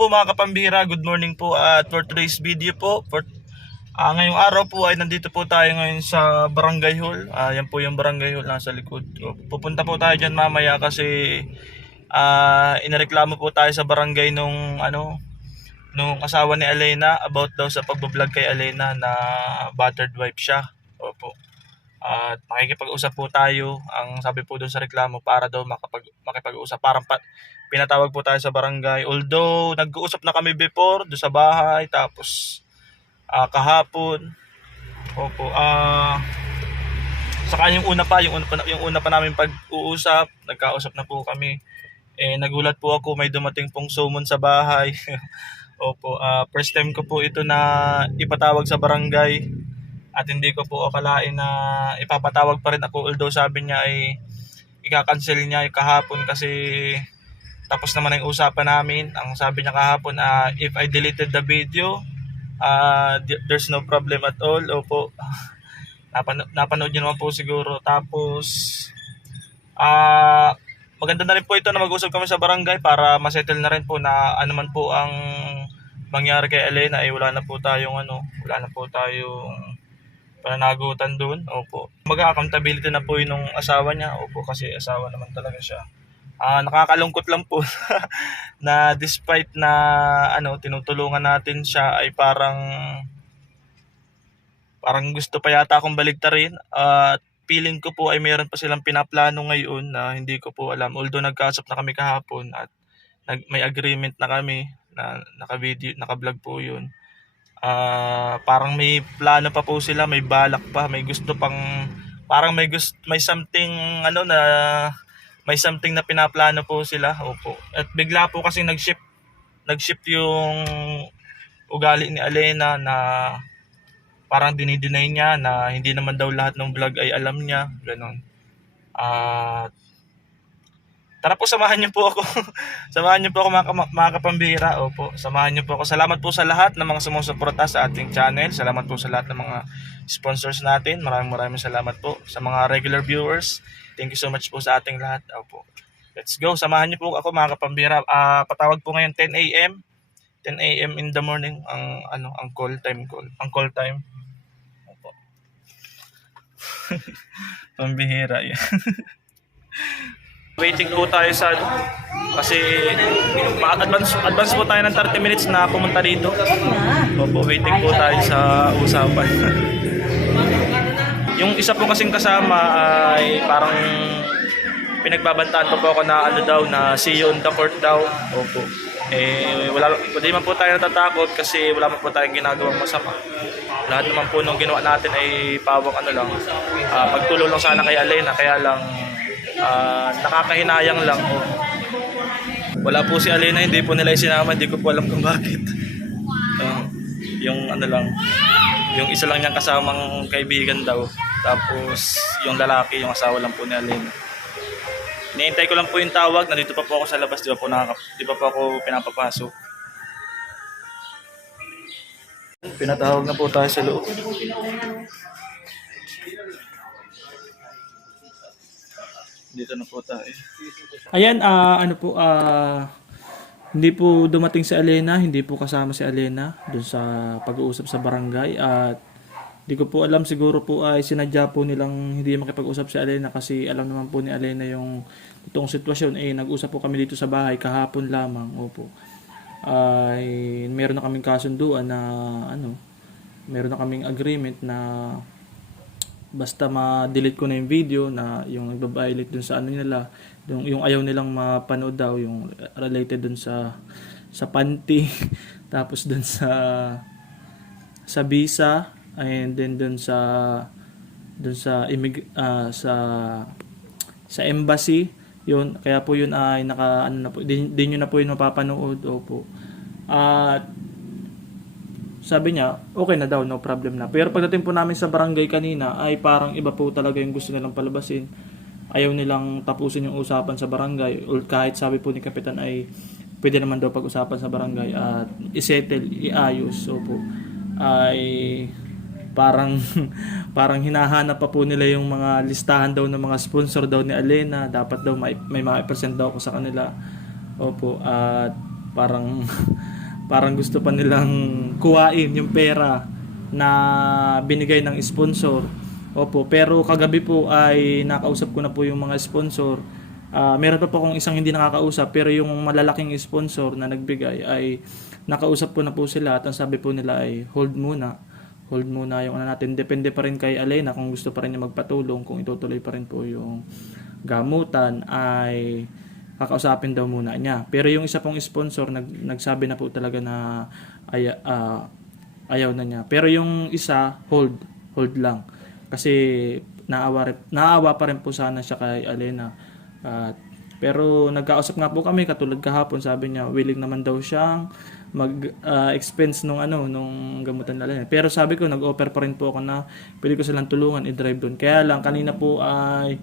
po mga kapambira, good morning po at for today's video po. For, ah, ngayong araw po ay nandito po tayo ngayon sa Barangay Hall. Ah, yan po yung Barangay Hall nasa likod. Pupunta po tayo dyan mamaya kasi ah inareklamo po tayo sa barangay nung ano nung asawa ni Elena about daw sa pagbablog kay Elena na battered wife siya. Opo. At makikipag-usap po tayo. Ang sabi po doon sa reklamo para daw makapag makipag-usap. Parang pa, pinatawag po tayo sa barangay. Although nag-uusap na kami before doon sa bahay tapos ah, kahapon. Opo. Ah saka yung una pa, yung una pa, yung una pa namin pag-uusap, nagkausap na po kami. Eh nagulat po ako may dumating pong summon sa bahay. Opo, ah, first time ko po ito na ipatawag sa barangay at hindi ko po akalain na ipapatawag pa rin ako although sabi niya ay ika-cancel niya kahapon kasi tapos naman ang usapan namin. Ang sabi niya kahapon, ah, if I deleted the video, di- there's no problem at all. Opo. Napano- napanood niyo naman po siguro. Tapos, ah, maganda na rin po ito na mag-usap kami sa barangay para masettle na rin po na ano man po ang mangyari kay Elena ay wala na po tayong ano, wala na po tayong pananagutan doon. Opo. Mag-accountability na po yun ng asawa niya. Opo, kasi asawa naman talaga siya. Ah, nakakalungkot lang po na despite na ano, tinutulungan natin siya ay parang parang gusto pa yata akong baligtarin at feeling ko po ay meron pa silang pinaplano ngayon na hindi ko po alam. Although nagkausap na kami kahapon at nag, may agreement na kami na naka-video, naka-vlog po 'yun. Ah, parang may plano pa po sila, may balak pa, may gusto pang parang may gusto may something ano na may something na pinaplano po sila. Opo. At bigla po kasi nag-shift nag-shift yung ugali ni Alena na parang dinideny niya na hindi naman daw lahat ng vlog ay alam niya, ganon. At tara po samahan niyo po ako. samahan niyo po ako mga, mga kapambira. Opo, samahan niyo po ako. Salamat po sa lahat ng mga sumusuporta sa ating channel. Salamat po sa lahat ng mga sponsors natin. Maraming maraming salamat po sa mga regular viewers. Thank you so much po sa ating lahat. Opo. Let's go. Samahan niyo po ako mga kapambira. Ah, patawag po ngayon 10 a.m. 10 a.m. in the morning ang ano ang call time call. Ang call time. Opo. Pambihira yan. Waiting po tayo sa kasi ma-advance advance po tayo ng 30 minutes na pumunta dito. Opo, waiting po tayo sa usapan. Yung isa po kasing kasama ay parang pinagbabantaan pa po ako na ano daw na see you on the court daw. Opo. Eh wala hindi man po tayo natatakot kasi wala man po tayong ginagawang masama. Lahat naman po nung ginawa natin ay pawang ano lang. ah, pagtulong lang sana kay Alena kaya lang ah, nakakahinayang lang. Oh. Wala po si Alena, hindi po nila isinama, hindi ko po alam kung bakit. Ah, yung ano lang, yung isa lang niyang kasamang kaibigan daw. Tapos yung lalaki, yung asawa lang po ni Alena. Hinihintay ko lang po yung tawag. Nandito pa po ako sa labas. Di ba po, nakaka, di pa po ako pinapapasok. Pinatawag na po tayo sa loob. Dito na po tayo. Ayan, ah, ano po, ah, hindi po dumating si Alena, hindi po kasama si Alena doon sa pag-uusap sa barangay at hindi ko po alam siguro po ay sinadya po nilang hindi makipag-usap si Alena kasi alam naman po ni Alena yung itong sitwasyon. Eh nag-usap po kami dito sa bahay kahapon lamang opo. Ay meron na kaming kasunduan na ano meron na kaming agreement na basta ma-delete ko na yung video na yung nagbabiolate dun sa ano nila, yung, yung ayaw nilang mapanood daw, yung related dun sa sa panty, tapos dun sa sa visa, and then dun sa dun sa immig, ah, sa sa embassy, yun, kaya po yun ay naka, ano na po, din, din yun na po yun mapapanood, opo. At sabi niya, okay na daw, no problem na. Pero pagdating po namin sa barangay kanina, ay parang iba po talaga yung gusto nilang palabasin. Ayaw nilang tapusin yung usapan sa barangay. O kahit sabi po ni Kapitan ay pwede naman daw pag-usapan sa barangay at isettle, iayos. So po, ay parang parang hinahanap pa po nila yung mga listahan daw ng mga sponsor daw ni Alena. Dapat daw may, may mga present daw ako sa kanila. Opo, at parang parang gusto pa nilang kuhain yung pera na binigay ng sponsor. Opo, pero kagabi po ay nakausap ko na po yung mga sponsor. Ah, meron pa po akong isang hindi nakakausap pero yung malalaking sponsor na nagbigay ay nakausap ko na po sila at ang sabi po nila ay hold muna. Hold muna yung ano natin. Depende pa rin kay Alena kung gusto pa rin niya magpatulong, kung itutuloy pa rin po yung gamutan ay kakausapin daw muna niya. Pero yung isa pong sponsor nag, nagsabi na po talaga na ay, ah, ayaw na niya. Pero yung isa hold, hold lang. Kasi naawa, naawa pa rin po sana siya kay Alena. At pero nagkausap nga po kami katulad kahapon sabi niya willing naman daw siyang mag ah, expense nung ano nung gamutan Alena. Pero sabi ko nag-offer pa rin po ako na pwede ko silang tulungan i-drive doon. Kaya lang kanina po ay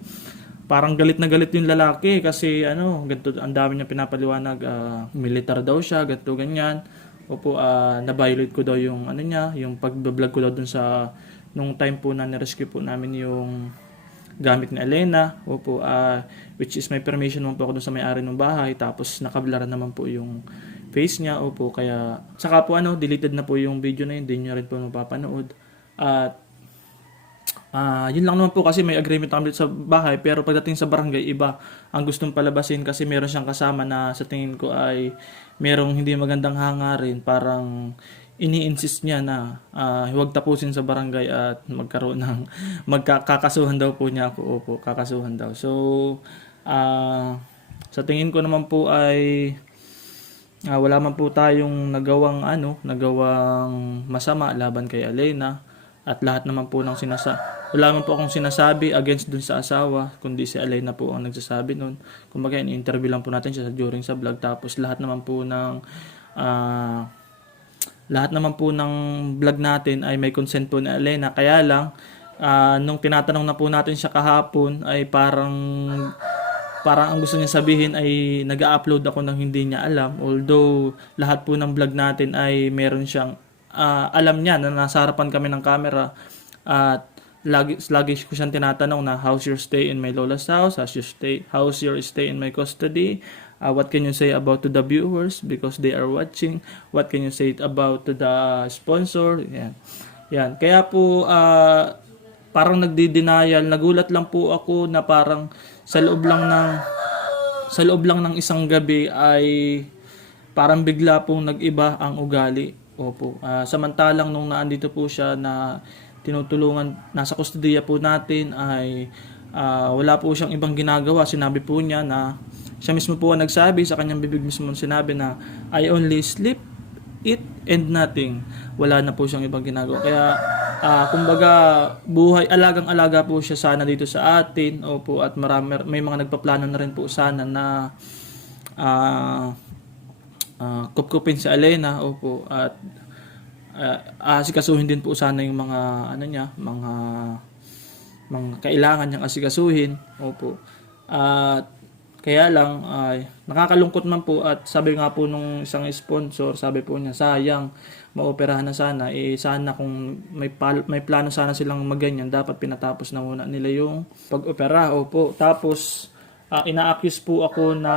parang galit na galit yung lalaki kasi ano, ganito ang dami niya pinapaliwanag, ah, militar daw siya, ganito ganyan. Opo, ah na-violate ko daw yung ano niya, yung pag-vlog ko daw dun sa nung time po na ni-rescue po namin yung gamit ni Elena. Opo, ah which is may permission naman po ako dun sa may-ari ng bahay tapos nakablaran naman po yung face niya. Opo, kaya saka po ano, deleted na po yung video na yun, hindi niyo rin po mapapanood. At Ah, yun lang naman po kasi may agreement kami sa bahay pero pagdating sa barangay iba ang gustong palabasin kasi meron siyang kasama na sa tingin ko ay merong hindi magandang hangarin parang ini-insist niya na ah, huwag tapusin sa barangay at magkaroon ng magkakasuhan daw po niya. Ako opo kakasuhan daw. So ah, sa tingin ko naman po ay Ah, wala man po tayong nagawang ano, nagawang masama laban kay Alena at lahat naman po ng sinasa wala man po akong sinasabi against dun sa asawa kundi si Alena po ang nagsasabi nun. Kumbaga in-interview lang po natin siya during sa vlog. Tapos lahat naman po ng ah, lahat naman po ng vlog natin ay may consent po ni Alena kaya lang ah, nung tinatanong na po natin siya kahapon ay parang parang ang gusto niya sabihin ay nag-upload ako ng hindi niya alam. Although lahat po ng vlog natin ay meron siyang ah, alam niya na nasa harapan kami ng camera. At lagi, lagi ko siyang tinatanong na how's your stay in my lola's house? How's your stay how's your stay in my custody Uh, what can you say about to the viewers because they are watching what can you say about to the sponsor yan yan kaya po ah, parang nagdi-denial nagulat lang po ako na parang sa loob lang ng sa loob lang ng isang gabi ay parang bigla pong nag-iba ang ugali. Opo. Ah, samantalang nung naandito po siya na tinutulungan, nasa kustodiya po natin ay ah, wala po siyang ibang ginagawa. Sinabi po niya na siya mismo po ang nagsabi, sa kanyang bibig mismo sinabi na I only sleep, eat, and nothing. Wala na po siyang ibang ginagawa. Kaya, ah, kumbaga, buhay, alagang-alaga po siya sana dito sa atin. Opo, at marami, may mga nagpaplano na rin po sana na ah ah, kupkupin si Alena. Opo, at uh, asikasuhin din po sana yung mga, ano niya, mga mga kailangan niyang asikasuhin. Opo. At kaya lang ay nakakalungkot man po at sabi nga po nung isang sponsor, sabi po niya sayang maoperahan na sana eh sana kung may pal- may plano sana silang maganyan dapat pinatapos na muna nila yung pag-opera. Opo. Tapos ah, ina-accuse po ako na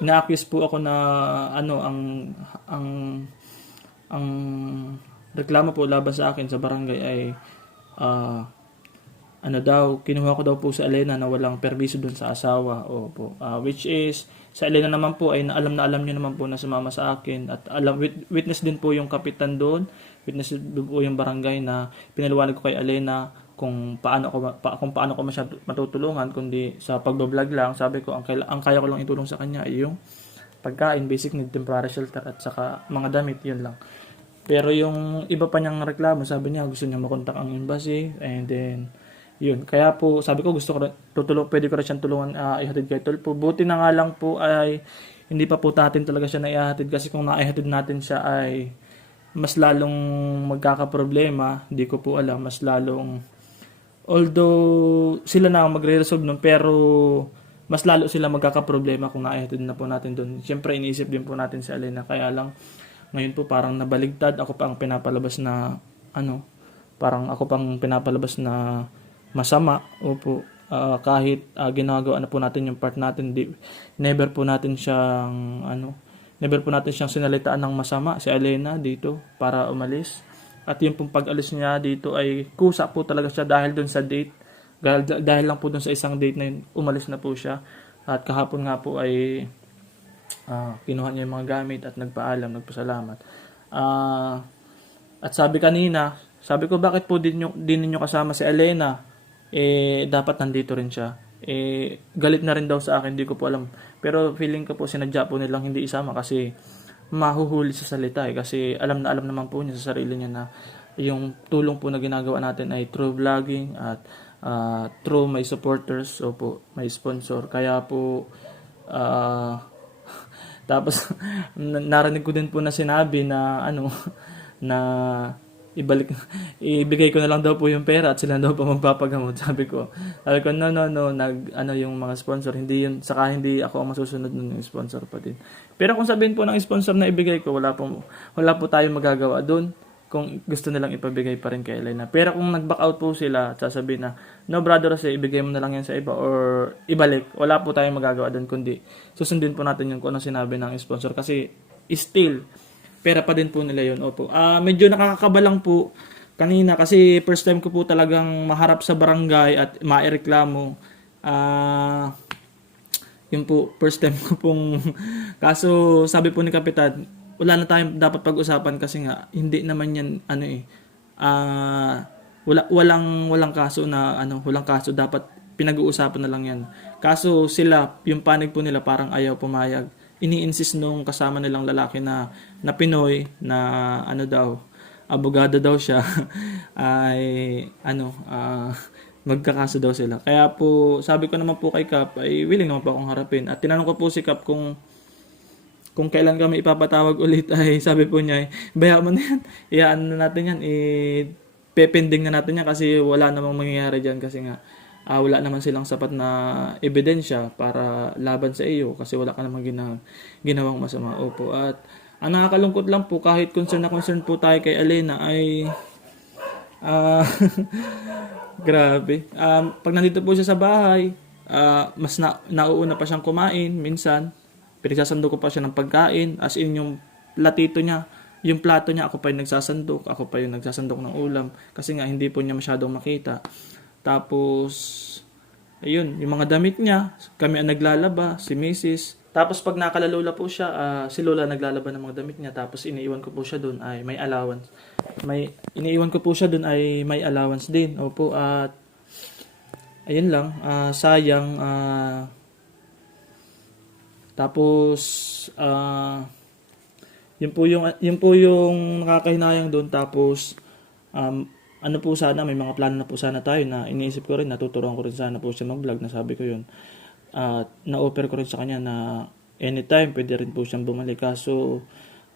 ina-accuse po ako na ano ang ang ang reklamo po laban sa akin sa barangay ay ah, ano daw, kinuha ko daw po sa Elena na walang permiso dun sa asawa. Opo. Ah, which is, sa Elena naman po ay alam na alam niya naman po na sumama sa akin. At alam, wit- witness din po yung kapitan doon. Witness din po yung barangay na pinaliwanag ko kay Elena kung paano ko pa, kung paano ko masya matutulungan kundi sa pagbablog lang sabi ko ang, kaila, ang kaya ko lang itulong sa kanya ay yung pagkain basic need temporary shelter at saka mga damit yun lang pero yung iba pa niyang reklamo, sabi niya gusto niya makontak ang embassy and then yun. Kaya po sabi ko gusto ko tutulong pwede ko rin siyang tulungan ah, ihatid kay Tolpo. Buti na nga lang po ay hindi pa po natin talaga siya naihatid kasi kung naihatid natin siya ay mas lalong magkakaproblema. Hindi ko po alam, mas lalong although sila na ang magre-resolve nun pero mas lalo sila magkakaproblema kung naihatid na po natin doon. Siyempre iniisip din po natin si Alena kaya lang ngayon po parang nabaligtad ako pa ang pinapalabas na ano parang ako pang pinapalabas na masama opo Ah, kahit ah, ginagawa na po natin yung part natin di, never po natin siyang ano never po natin siyang sinalitaan ng masama si Elena dito para umalis. At yung pong pag-alis niya dito ay kusa po talaga siya dahil doon sa date. Dahil, lang po doon sa isang date na yun, umalis na po siya. At kahapon nga po ay ah, kinuha niya yung mga gamit at nagpaalam, nagpasalamat. Ah, at sabi kanina, sabi ko bakit po din, nyo, din ninyo kasama si Elena? Eh, dapat nandito rin siya. Eh, galit na rin daw sa akin, hindi ko po alam. Pero feeling ko po sinadya po nilang hindi isama kasi mahuhuli sa salita eh. Kasi alam na alam naman po niya sa sarili niya na yung tulong po na ginagawa natin ay true vlogging at ah, true may supporters o po may sponsor. Kaya po ah, tapos na- narinig ko din po na sinabi na ano na ibalik ibigay ko na lang daw po yung pera at sila daw pa magpapagamot. Sabi ko sabi ko no no no nag ano yung mga sponsor hindi yun saka hindi ako ang masusunod nun yung sponsor pa din. Pero kung sabihin po ng sponsor na ibigay ko wala po wala po tayong magagawa doon kung gusto nilang ipabigay pa rin kay Elena. Pero kung nag-back out po sila sasabihin na, no brother kasi ibigay mo na lang yan sa iba or ibalik, wala po tayong magagawa doon kundi susundin po natin yung kung ano sinabi ng sponsor. Kasi still, pera pa din po nila yun. Opo. Ah, medyo nakakakabalang po kanina kasi first time ko po talagang maharap sa barangay at maireklamo. Ah, yun po, first time ko pong kaso sabi po ni Kapitan, wala na tayong dapat pag-usapan kasi nga hindi naman yan ano eh ah wala walang walang kaso na ano walang kaso dapat pinag-uusapan na lang yan kaso sila yung panig po nila parang ayaw pumayag ini-insist nung kasama nilang lalaki na na Pinoy na ano daw abogado daw siya ay ano ah magkakaso daw sila. Kaya po sabi ko naman po kay Kap ay willing naman po akong harapin. At tinanong ko po si Kap kung kung kailan kami ipapatawag ulit ay sabi po niya, baya mo na yan, iyaan na natin yan, i-pending na natin yan kasi wala namang mangyayari dyan kasi nga ah, wala naman silang sapat na ebidensya para laban sa iyo kasi wala ka namang gina, ginawang masama. Opo. At ang nakakalungkot lang po kahit concern na concern po tayo kay Elena ay ah grabe. Um, pag nandito po siya sa bahay, ah, mas na, nauuna pa siyang kumain minsan pinagsasandok ko pa siya ng pagkain, as in yung latito niya, yung plato niya, ako pa yung nagsasandok, ako pa yung nagsasandok ng ulam, kasi nga hindi po niya masyadong makita. Tapos, ayun, yung mga damit niya, kami ang naglalaba, si Mrs. Tapos pag nakalalula po siya, ah, si Lola naglalaba ng mga damit niya, tapos iniiwan ko po siya doon ay may allowance. May, iniiwan ko po siya doon ay may allowance din. Opo, at ayun lang, ah, sayang, ah, tapos ah yun po yung yun po yung nakakahinayang doon tapos um, ano po sana may mga plano na po sana tayo na iniisip ko rin natuturuan ko rin sana po siya mag-vlog nasabi ko yun. At na-offer ko rin sa kanya na anytime pwede rin po siyang bumalik. Kaso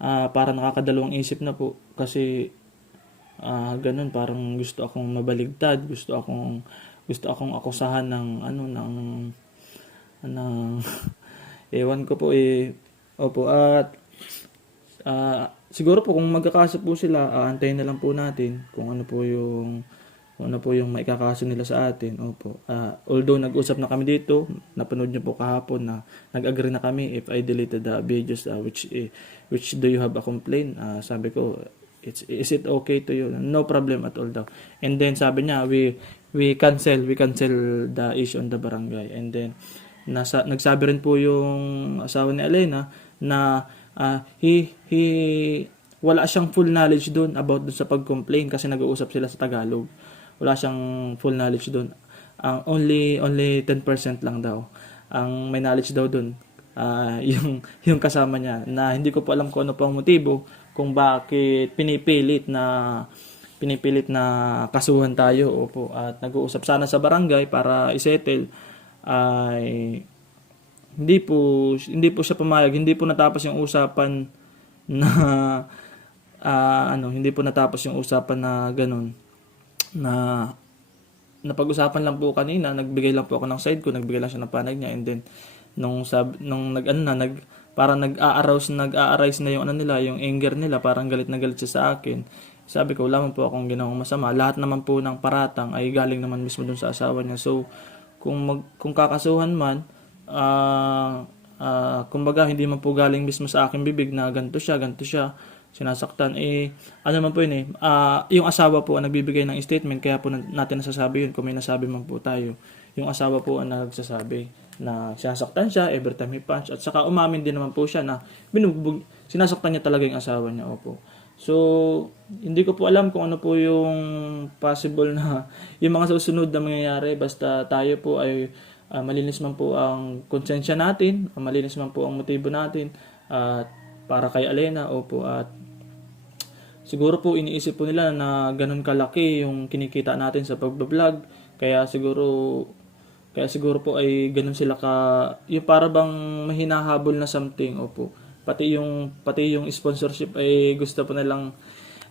ah para nakakadalawang isip na po. Kasi ah ganun parang gusto akong mabaligtad gusto akong gusto akong akusahan ng ano ng ng ewan ko po eh. Opo at ah, siguro po kung magkakaso po sila aantayin na lang po natin kung ano po yung kung ano po yung maikakaso nila sa atin. Opo. Ah, although nag-usap na kami dito napanood niyo po kahapon na nag-agree na kami if I deleted the videos ah, which eh, which do you have a complaint? Ah, sabi ko it's is it okay to you? No problem at all daw. And then sabi niya we we cancel we cancel the issue on the barangay. And then nasa nagsabi rin po yung asawa ni Elena na ah, he he wala siyang full knowledge doon about dun sa pag-complain kasi nag-uusap sila sa Tagalog. Wala siyang full knowledge doon. Ang only only 10% lang daw. Ang may knowledge daw doon ah, yung yung kasama niya na hindi ko po alam kung ano po ang motibo kung bakit pinipilit na pinipilit na kasuhan tayo opo at nag-uusap sana sa barangay para isettle ay hindi po hindi po siya pumayag. Hindi po natapos yung usapan na ah, ano hindi po natapos yung usapan na ganun. Na napag-usapan lang po kanina nagbigay lang po ako ng side ko nagbigay lang siya ng panag niya and then nung sab nung nag ano na nag parang nag-a-arouse nag-a-arise na yung ano nila yung anger nila parang galit na galit siya sa akin. Sabi ko wala man po akong ginawang masama. Lahat naman po ng paratang ay galing naman mismo dun sa asawa niya. So kung mag, kung kakasuhan man ah Ah, kumbaga hindi man po galing mismo sa aking bibig na ganito siya, ganito siya, sinasaktan. Eh, ano man po yun eh, ah, yung asawa po ang nagbibigay ng statement, kaya po na- natin nasasabi yun kung may nasabi man po tayo. Yung asawa po ang nagsasabi na sinasaktan siya every time he punch at saka umamin din naman po siya na binugbog, sinasaktan niya talaga yung asawa niya, opo. So, hindi ko po alam kung ano po yung possible na yung mga susunod na mangyayari basta tayo po ay ah, malinis man po ang konsensya natin, ah, malinis man po ang motibo natin at para kay Alena, opo, at siguro po iniisip po nila na ganun kalaki yung kinikita natin sa pagbablog. Kaya siguro kaya siguro po ay ganun sila ka yung para bang mahinahabol na something opo. Pati yung pati yung sponsorship ay gusto po nilang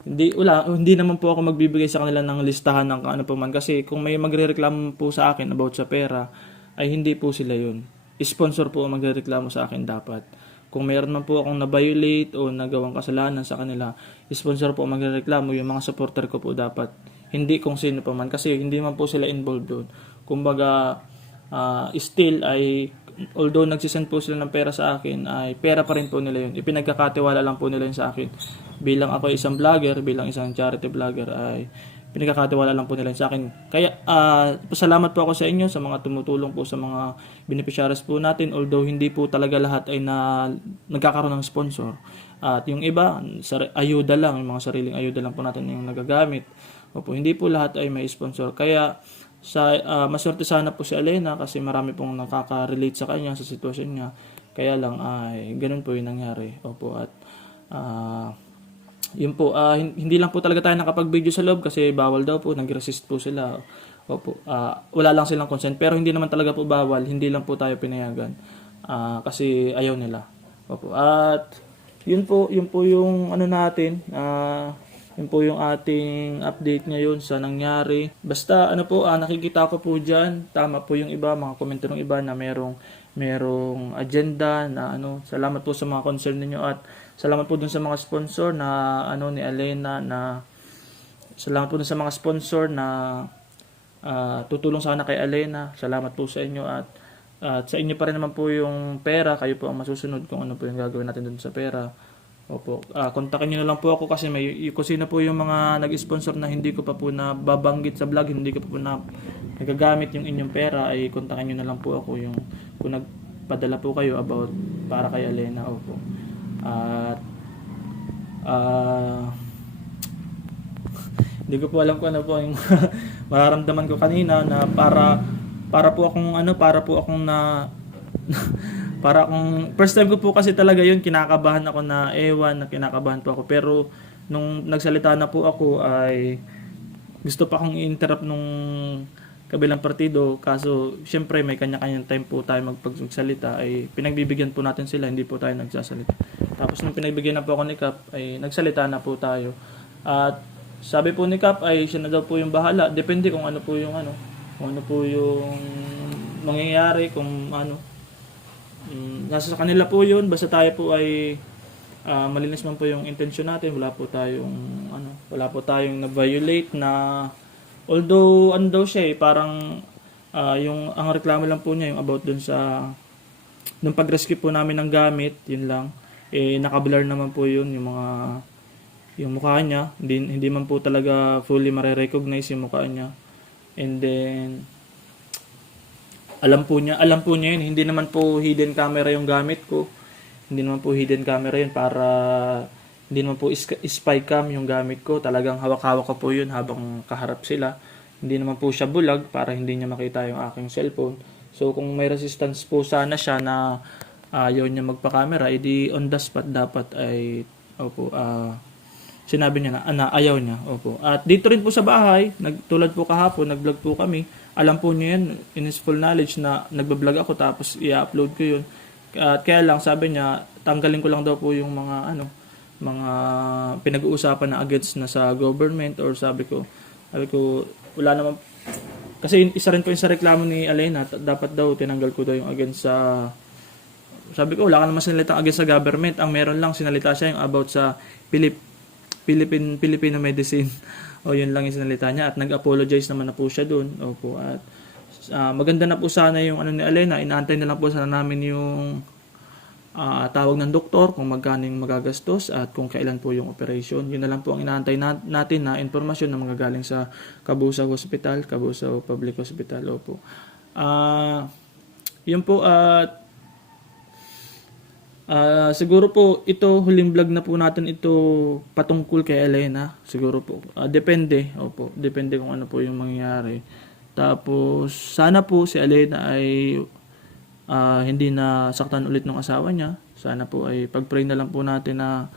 hindi wala hindi naman po ako magbibigay sa kanila ng listahan ng ano pa man kasi kung may magrereklamo po sa akin about sa pera ay hindi po sila yun. Sponsor po ang magrereklamo sa akin dapat. Kung mayroon man po akong na-violate o nagawang kasalanan sa kanila, sponsor po ang magrereklamo, yung mga supporter ko po dapat. Hindi kung sino pa man kasi hindi man po sila involved doon. Kumbaga, ah, still ay although nagsisend po sila ng pera sa akin ay pera pa rin po nila yun ipinagkakatiwala lang po nila yun sa akin bilang ako isang vlogger bilang isang charity vlogger ay pinagkakatiwala lang po nila sa akin kaya ah, pasalamat po ako sa inyo sa mga tumutulong po sa mga beneficiaries po natin although hindi po talaga lahat ay na nagkakaroon ng sponsor at yung iba ayuda lang yung mga sariling ayuda lang po natin yung nagagamit Opo, hindi po lahat ay may sponsor kaya sa ah, maswerte sana po si Alena kasi marami pong nakaka-relate sa kanya sa sitwasyon niya. Kaya lang ay ganun po 'yung nangyari. Opo at ah yun po, hin- hindi lang po talaga tayo nakapag-video sa loob kasi bawal daw po, nag-resist po sila. Opo, ah, wala lang silang consent pero hindi naman talaga po bawal, hindi lang po tayo pinayagan. Ah, kasi ayaw nila. Opo, at yun po, yun po yung ano natin, ah, yun po yung ating update ngayon sa nangyari. Basta ano po, ah, nakikita ko po dyan, tama po yung iba, mga komento ng iba na merong, merong agenda na ano, salamat po sa mga concern ninyo at salamat po dun sa mga sponsor na ano ni Alena na salamat po dun sa mga sponsor na ah, tutulong sana kay Alena. Salamat po sa inyo at at sa inyo pa rin naman po yung pera, kayo po ang masusunod kung ano po yung gagawin natin dun sa pera. Opo. Ah, kontakin niyo na lang po ako kasi may kung sino po yung mga nag-sponsor na hindi ko pa po na babanggit sa vlog, hindi ko pa po na nagagamit yung inyong pera ay kontakin niyo na lang po ako yung kung nagpadala po kayo about para kay Alena. Opo. At ah hindi ko po alam kung ano po yung mararamdaman ko kanina na para para po akong ano para po akong na para akong first time ko po kasi talaga yun kinakabahan ako na ewan na kinakabahan po ako. Pero nung nagsalita na po ako ay gusto pa akong i-interrupt nung kabilang partido kaso syempre may kanya-kanyang time po tayo magpagsalita ay pinagbibigyan po natin sila hindi po tayo nagsasalita. Tapos nung pinagbigyan na po ako ni Cap ay nagsalita na po tayo. At sabi po ni Cap ay siya na daw po yung bahala. Depende kung ano po yung ano kung ano po yung mangyayari kung ano. Mm, nasa sa kanila po yun. Basta tayo po ay ah, malinis man po yung intention natin. Wala po tayong ano wala po tayong na-violate na although ano daw siya eh parang ah, yung ang reklamo lang po niya yung about dun sa nung pag-rescue po namin ng gamit yun lang eh naka-blur naman po yun yung mga yung mukha niya hindi hindi man po talaga fully mare-recognize yung mukha niya and then alam po niya, alam po niya yun. Hindi naman po hidden camera yung gamit ko. Hindi naman po hidden camera yun para hindi naman po spy cam yung gamit ko. Talagang hawak-hawak ko po yun habang kaharap sila. Hindi naman po siya bulag para hindi niya makita yung aking cellphone. So kung may resistance po sana siya na ayaw niya magpa-camera, edi on the spot dapat ay opo, ah sinabi niya na, ah, na ayaw niya. Opo. At dito rin po sa bahay, nag, tulad po kahapon, nag-vlog po kami. Alam po niya yan, in his full knowledge na nagbablog ako tapos i-upload ko yun. At kaya lang, sabi niya, tanggalin ko lang daw po yung mga ano, mga pinag-uusapan na against na sa government or sabi ko, sabi ko, wala naman, kasi isa rin po yung sa reklamo ni Alena, dapat daw tinanggal ko daw yung against sa sabi ko, wala ka naman sinalitang against sa government. Ang meron lang, sinalita siya yung about sa Philip, Philippine, Filipino medicine. o yun lang yung sinalita niya. At nag-apologize naman na po siya dun. Opo. At ah, maganda na po sana yung ano ni Alena. Inaantay na lang po sana namin yung ah, tawag ng doktor kung magkano yung magagastos at kung kailan po yung operation. Yun na lang po ang inaantay na- natin na informasyon na magagaling sa Kabusaw Hospital, Kabusaw Public Hospital. Opo. Ah, yun po at Ah, siguro po ito huling vlog na po natin ito patungkol kay Elena. Siguro po ah, depende. Opo, depende kung ano po yung mangyayari. Tapos sana po si Elena ay ah, hindi na saktan ulit ng asawa niya. Sana po ay pag-pray na lang po natin na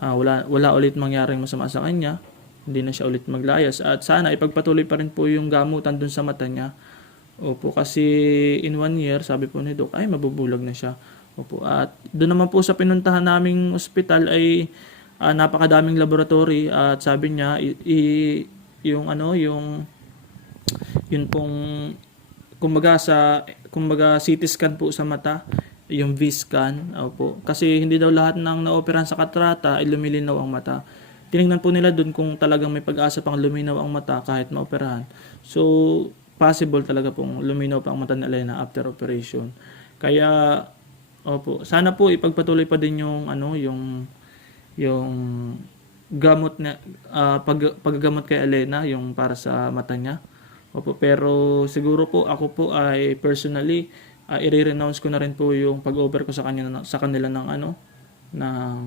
ah, wala wala ulit mangyaring masama sa kanya. Hindi na siya ulit maglayas at sana ipagpatuloy pa rin po yung gamutan dun sa mata niya. Opo, kasi in one year, sabi po ni Doc, ay mabubulag na siya. Opo, at doon naman po sa pinuntahan naming ospital ay ah, napakadaming laboratory at sabi niya i, i- yung ano, yung yun pong kumbaga sa kumbaga CT scan po sa mata, yung V-scan, opo. Kasi hindi daw lahat ng naoperahan sa katrata ay lumilinaw ang mata. Tiningnan po nila doon kung talagang may pag-asa pang luminaw ang mata kahit maoperahan. So, possible talaga pong luminaw pa ang mata ni Elena after operation. Kaya, opo, sana po ipagpatuloy pa din yung ano, yung yung gamot na ah, pag paggamot kay Elena yung para sa mata niya. Opo, pero siguro po ako po ay personally uh, i-renounce ko na rin po yung pag-over ko sa kanya sa kanila ng ano ng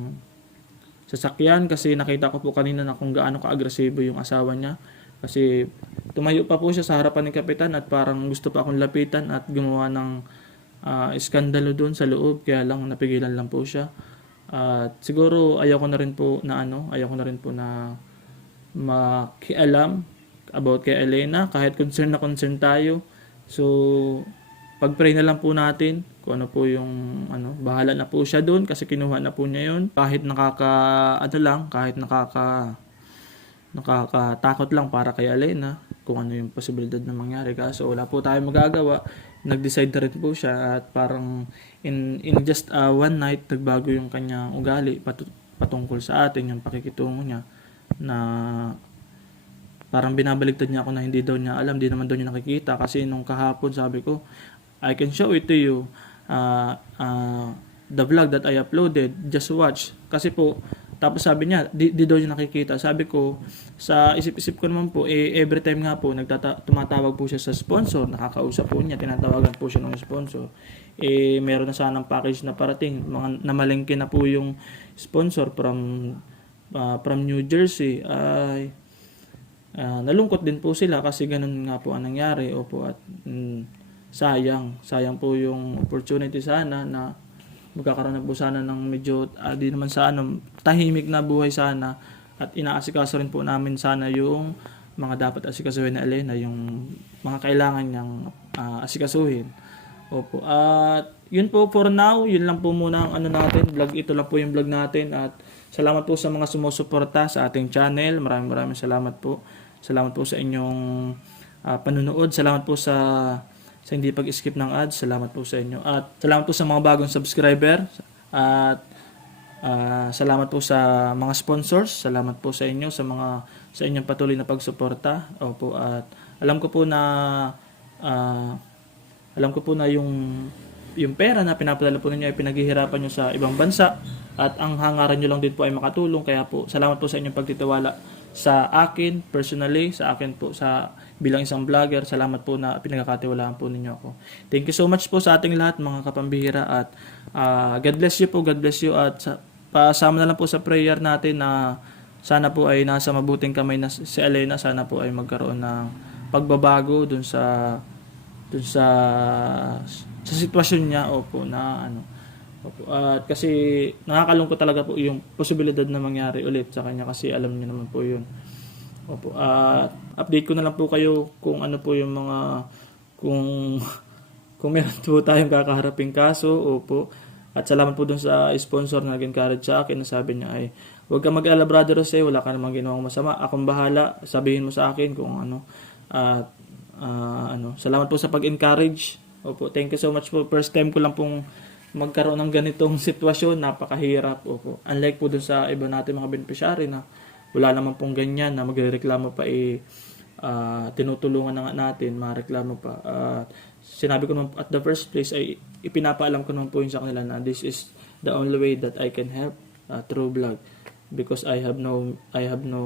sasakyan kasi nakita ko po kanina na kung gaano ka-agresibo yung asawa niya. Kasi tumayo pa po siya sa harapan ng kapitan at parang gusto pa akong lapitan at gumawa ng ah, iskandalo doon sa loob kaya lang napigilan lang po siya. At siguro ayaw ko na rin po na ano, ayaw ko na rin po na makialam about kay Elena kahit concern na concern tayo. So pag-pray na lang po natin kung ano po yung ano, bahala na po siya doon kasi kinuha na po niya yun. Kahit nakaka ano lang, kahit nakaka nakakatakot lang para kay Elena kung ano yung posibilidad na mangyari kaso wala po tayong magagawa nag-decide na rin po siya at parang in, in just uh, one night nagbago yung kanyang ugali patu- patungkol sa atin yung pakikitungo niya na parang binabaligtad niya ako na hindi daw niya alam, di naman daw niya nakikita kasi nung kahapon sabi ko I can show it to you uh, uh, the vlog that I uploaded just watch kasi po tapos sabi niya, di, di daw niya nakikita. Sabi ko, sa isip-isip ko naman po, eh, every time nga po, nagtata- tumatawag po siya sa sponsor, nakakausap po niya, tinatawagan po siya ng sponsor. Eh, meron na sanang package na parating. Mga, namalengke na po yung sponsor from ah, from New Jersey. Ay, ah, nalungkot din po sila kasi ganun nga po ang nangyari. Opo, at mm, sayang. Sayang po yung opportunity sana na magkakaroon na po sana ng medyo, ah, di naman sa ano, tahimik na buhay sana at inaasikaso rin po namin sana yung mga dapat asikasuhin na Elena, yung mga kailangan niyang ah, asikasuhin. Opo. At yun po for now, yun lang po muna ang ano natin, vlog. Ito lang po yung vlog natin at salamat po sa mga sumusuporta sa ating channel. Maraming maraming salamat po. Salamat po sa inyong ah, panunood. Salamat po sa sa hindi pag-skip ng ads. Salamat po sa inyo. At salamat po sa mga bagong subscriber. At ah, salamat po sa mga sponsors. Salamat po sa inyo sa mga sa inyong patuloy na pagsuporta. Opo at alam ko po na ah, alam ko po na yung yung pera na pinapadala po ninyo ay pinaghihirapan nyo sa ibang bansa at ang hangaran nyo lang din po ay makatulong kaya po salamat po sa inyong pagtitiwala sa akin personally sa akin po sa bilang isang vlogger salamat po na pinagkakatiwalaan po ninyo ako. Thank you so much po sa ating lahat mga kapambihira at ah, God bless you po God bless you at sa, pasama na lang po sa prayer natin na sana po ay nasa mabuting kamay na si Elena sana po ay magkaroon ng pagbabago dun sa dun sa sa sitwasyon niya opo na ano opo at kasi nakakalungkot talaga po yung posibilidad na mangyari ulit sa kanya kasi alam niyo naman po yun opo at update ko na lang po kayo kung ano po yung mga kung kung meron po tayong kakaharaping kaso opo at salamat po dun sa sponsor na nag-encourage sa akin na sabi niya ay huwag ka mag-alala brother Jose wala ka namang ginawang masama akong bahala sabihin mo sa akin kung ano at Ah, ano, salamat po sa pag-encourage. Opo, thank you so much po. First time ko lang pong magkaroon ng ganitong sitwasyon, napakahirap. Opo. Unlike po dun sa iba natin mga beneficiary na wala naman pong ganyan na magrereklamo pa eh ah, tinutulungan na nga natin, mareklamo pa. At sinabi ko naman at the first place ay ipinapaalam ko naman po yun sa kanila na this is the only way that I can help uh, through vlog because I have no I have no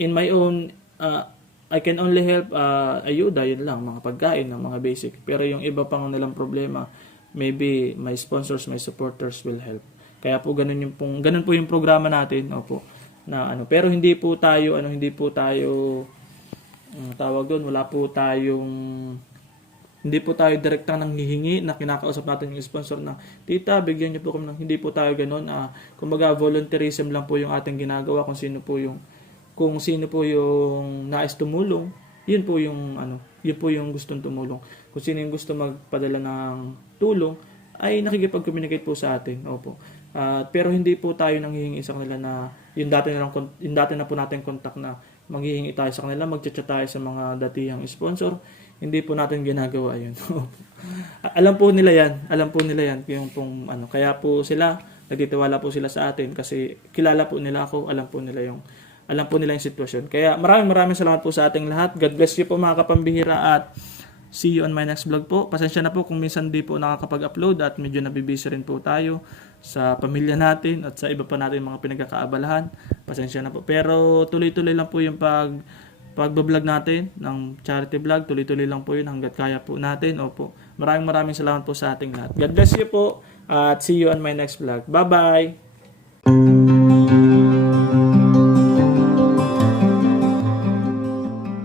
in my own uh, I can only help uh, ayuda yun lang mga pagkain ng mga basic pero yung iba pang nilang problema maybe my sponsors my supporters will help. Kaya po ganun yung pong ganun po yung programa natin opo na ano. Pero hindi po tayo ano hindi po tayo ang tawag doon? Wala po tayong hindi po tayo direktang nanghihingi na kinakausap natin yung sponsor na tita bigyan niyo po kami ng hindi po tayo ganoon ah kumbaga volunteerism lang po yung ating ginagawa kung sino po yung kung sino po yung nais tumulong yun po yung ano yun po yung gustong tumulong kung sino yung gusto magpadala ng tulong ay nakikipag-communicate po sa atin. Opo. Ah, pero hindi po tayo nanghihingi sa kanila na yung dati na lang yung dati na po natin contact na manghihingi tayo sa kanila magchat tayo sa mga datihang sponsor hindi po natin ginagawa yun. Alam po nila yan. Alam po nila yan. Yung pong ano kaya po sila nagtitiwala po sila sa atin kasi kilala po nila ako alam po nila yung alam po nila yung sitwasyon. Kaya maraming maraming salamat po sa ating lahat. God bless you po mga kapambihira at see you on my next vlog po. Pasensya na po kung minsan di po nakakapag-upload at medyo nabibisi rin po tayo sa pamilya natin at sa iba pa natin mga pinagkakaabalahan. Pasensya na po. Pero tuloy-tuloy lang po yung pag pagbablog natin ng charity vlog. Tuloy-tuloy lang po yun hanggat kaya po natin. Opo. Maraming maraming salamat po sa ating lahat. God bless you po at see you on my next vlog. Bye bye